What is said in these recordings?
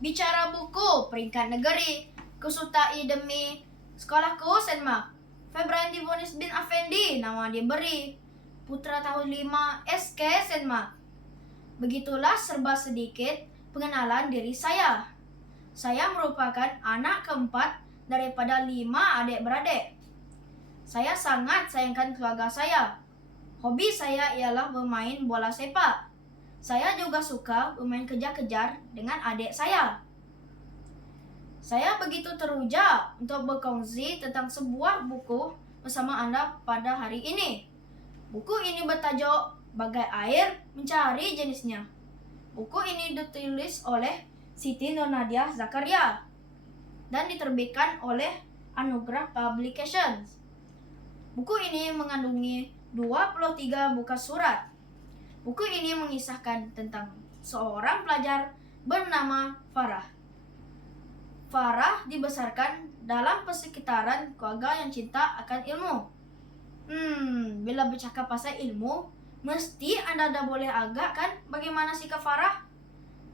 Bicara buku peringkat negeri, kusutai demi sekolahku Senma. Febrian Divonis bin Afendi nama diberi. Putra tahun 5 SK Senma. Begitulah serba sedikit pengenalan diri saya. Saya merupakan anak keempat daripada 5 adik-beradik. Saya sangat sayangkan keluarga saya. Hobi saya ialah bermain bola sepak. Saya juga suka bermain kejar-kejar dengan adik saya. Saya begitu teruja untuk berkongsi tentang sebuah buku bersama Anda pada hari ini. Buku ini bertajuk Bagai Air Mencari Jenisnya. Buku ini ditulis oleh Siti Nurnadia Zakaria dan diterbitkan oleh Anugerah Publications. Buku ini mengandungi 23 buku surat. Buku ini mengisahkan tentang seorang pelajar bernama Farah. Farah dibesarkan dalam persekitaran keluarga yang cinta akan ilmu. Bila bercakap pasal ilmu, mesti Anda dah boleh agak kan bagaimana sikap Farah?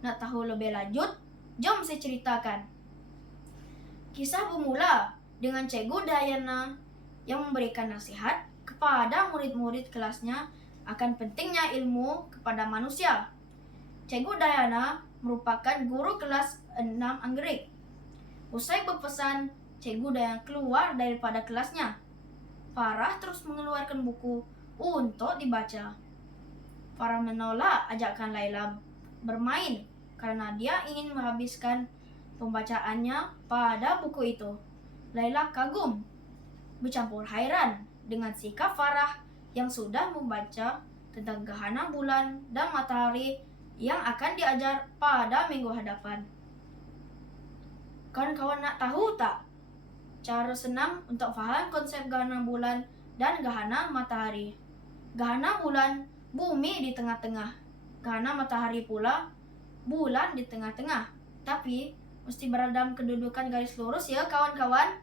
Nak tahu lebih lanjut? Jom saya ceritakan. Kisah bermula dengan Cikgu Dayana yang memberikan nasihat kepada murid-murid kelasnya akan pentingnya ilmu kepada manusia. Cikgu Dayana merupakan guru kelas 6 Anggerik. Usai berpesan, Cikgu Dayana keluar daripada kelasnya. Farah terus mengeluarkan buku untuk dibaca. Farah menolak ajakan Laila bermain karena dia ingin menghabiskan pembacaannya pada buku itu. Laila kagum, bercampur hairan dengan sikap Farah yang sudah membaca tentang gerhana bulan dan matahari yang akan diajar pada minggu hadapan. Kawan-kawan nak tahu tak cara senang untuk faham konsep gerhana bulan dan gerhana matahari? Gerhana bulan, bumi di tengah-tengah. Gerhana matahari pula, bulan di tengah-tengah. Tapi mesti berada dalam kedudukan garis lurus ya kawan-kawan.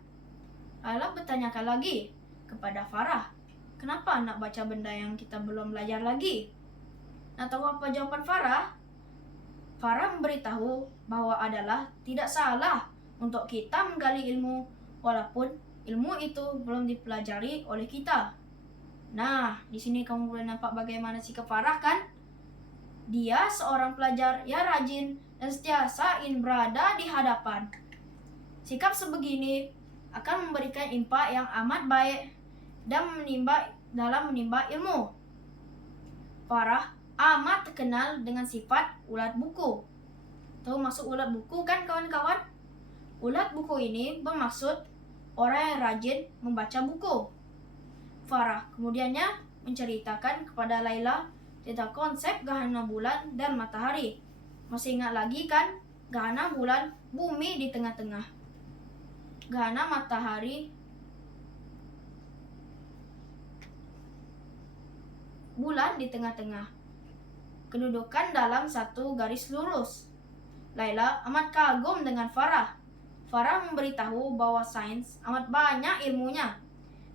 Lalu bertanyakan lagi kepada Farah, kenapa nak baca benda yang kita belum belajar lagi? Nak tahu apa jawaban Farah? Farah memberitahu bahwa adalah tidak salah untuk kita menggali ilmu walaupun ilmu itu belum dipelajari oleh kita. Nah, di sini kamu boleh nampak bagaimana sikap Farah kan? Dia seorang pelajar yang rajin dan sentiasa ingin berada di hadapan. Sikap sebegini akan memberikan impak yang amat baik dan dalam menimba ilmu. Farah amat terkenal dengan sifat ulat buku. Tahu maksud ulat buku kan kawan-kawan? Ulat buku ini bermaksud orang yang rajin membaca buku. Farah kemudiannya menceritakan kepada Laila tentang konsep gerhana bulan dan matahari. Masih ingat lagi kan? Gerhana bulan, bumi di tengah-tengah. Gerhana matahari, bulan di tengah-tengah. Kedudukan dalam satu garis lurus. Laila amat kagum dengan Farah. Farah memberitahu bahwa sains amat banyak ilmunya.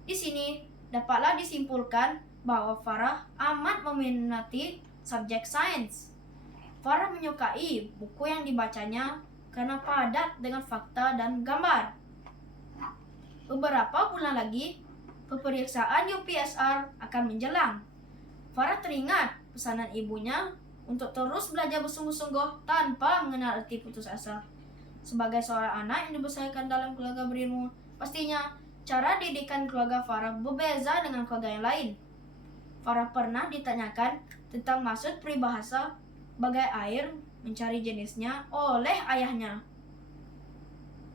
Di sini dapatlah disimpulkan bahwa Farah amat meminati subjek sains. Farah menyukai buku yang dibacanya karena padat dengan fakta dan gambar. Beberapa bulan lagi, peperiksaan UPSR akan menjelang. Farah teringat pesanan ibunya untuk terus belajar bersungguh-sungguh tanpa mengenal arti putus asa. Sebagai seorang anak yang dibesarkan dalam keluarga berilmu, pastinya cara didikan keluarga Farah berbeza dengan keluarga yang lain. Farah pernah ditanyakan tentang maksud peribahasa bagai air mencari jenisnya oleh ayahnya.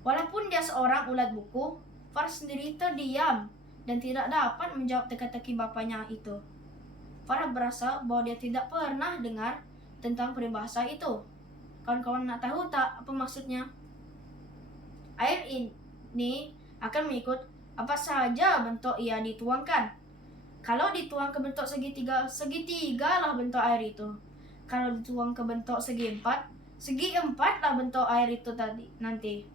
Walaupun dia seorang ulat buku, Farah sendiri terdiam dan tidak dapat menjawab teka-teki bapaknya itu. Farah berasa bahwa dia tidak pernah dengar tentang peribahasa itu. Kawan-kawan nak tahu tak apa maksudnya? Air ini akan mengikut apa saja bentuk ia dituangkan. Kalau dituang ke bentuk segitiga, segitiga lah bentuk air itu. Kalau dituang ke bentuk segi empat lah bentuk air itu tadi nanti.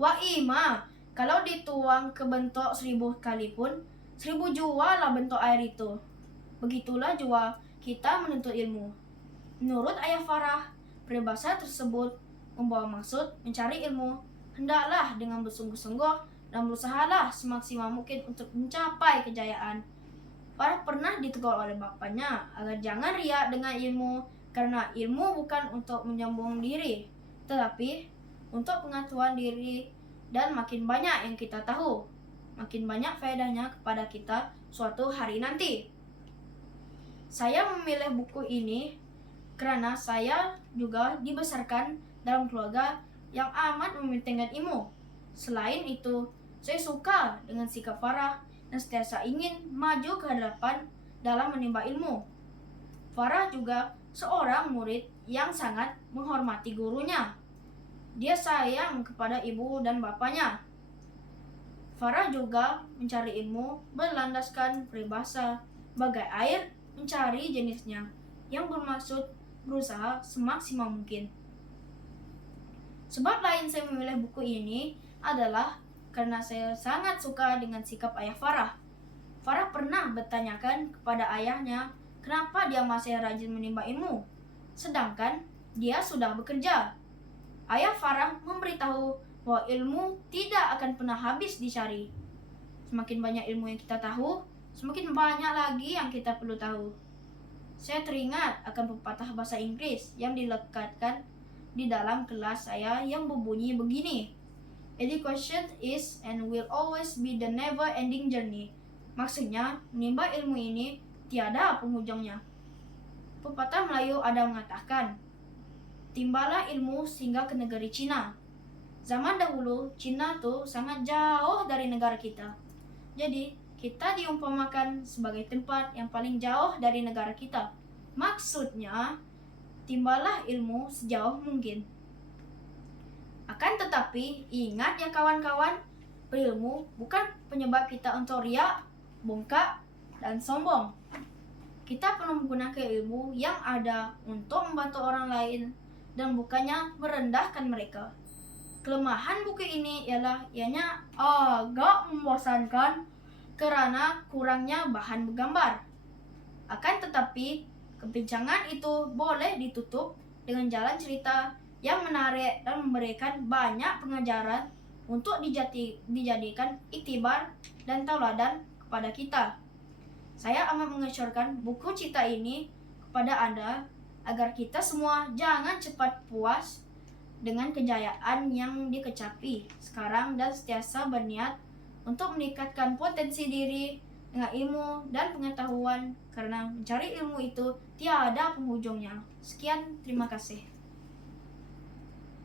Wa'ima, kalau dituang ke bentuk 1000 kali pun, 1000 jua lah bentuk air itu. Begitulah jua kita menuntut ilmu. Menurut ayah Farah, peribahasa tersebut membawa maksud mencari ilmu, hendaklah dengan bersungguh-sungguh dan berusahalah semaksimal mungkin untuk mencapai kejayaan. Farah pernah ditegur oleh bapaknya agar jangan riak dengan ilmu, karena ilmu bukan untuk menyombong diri, tetapi untuk pengetahuan diri. Dan makin banyak yang kita tahu, makin banyak faedahnya kepada kita suatu hari nanti. Saya memilih buku ini karena saya juga dibesarkan dalam keluarga yang amat mementingkan ilmu. Selain itu, saya suka dengan sikap Farah dan sentiasa ingin maju ke hadapan dalam menimba ilmu. Farah juga seorang murid yang sangat menghormati gurunya. Dia sayang kepada ibu dan bapaknya. Farah juga mencari ilmu berlandaskan peribahasa bagai air mencari jenisnya, yang bermaksud berusaha semaksimal mungkin. Sebab lain saya memilih buku ini adalah karena saya sangat suka dengan sikap ayah Farah. Farah pernah bertanyakan kepada ayahnya kenapa dia masih rajin menimba ilmu, sedangkan dia sudah bekerja. Ayah Farah memberitahu bahwa ilmu tidak akan pernah habis dicari. Semakin banyak ilmu yang kita tahu, semakin banyak lagi yang kita perlu tahu. Saya teringat akan pepatah bahasa Inggris yang dilekatkan di dalam kelas saya yang berbunyi begini: Education is and will always be the never-ending journey. Maksudnya, menimba ilmu ini tiada penghujungnya. Pepatah Melayu ada mengatakan, timbalah ilmu sehingga ke negeri Cina. Zaman dahulu, Cina tuh sangat jauh dari negara kita. Jadi, kita diumpamakan sebagai tempat yang paling jauh dari negara kita. Maksudnya, timbalah ilmu sejauh mungkin. Akan tetapi, ingat ya kawan-kawan, berilmu bukan penyebab kita untuk riak, bongkak, dan sombong. Kita perlu menggunakan ilmu yang ada untuk membantu orang lain dan bukannya merendahkan mereka. Kelemahan buku ini ialah ianya agak membosankan karena kurangnya bahan bergambar. Akan tetapi, kebincangan itu boleh ditutup dengan jalan cerita yang menarik dan memberikan banyak pengajaran untuk dijadikan iktibar dan tauladan kepada kita. Saya amat mengesyorkan buku cerita ini kepada Anda agar kita semua jangan cepat puas dengan kejayaan yang dikecapi sekarang dan sentiasa berniat untuk meningkatkan potensi diri dengan ilmu dan pengetahuan, karena mencari ilmu itu tiada penghujungnya. Sekian, terima kasih.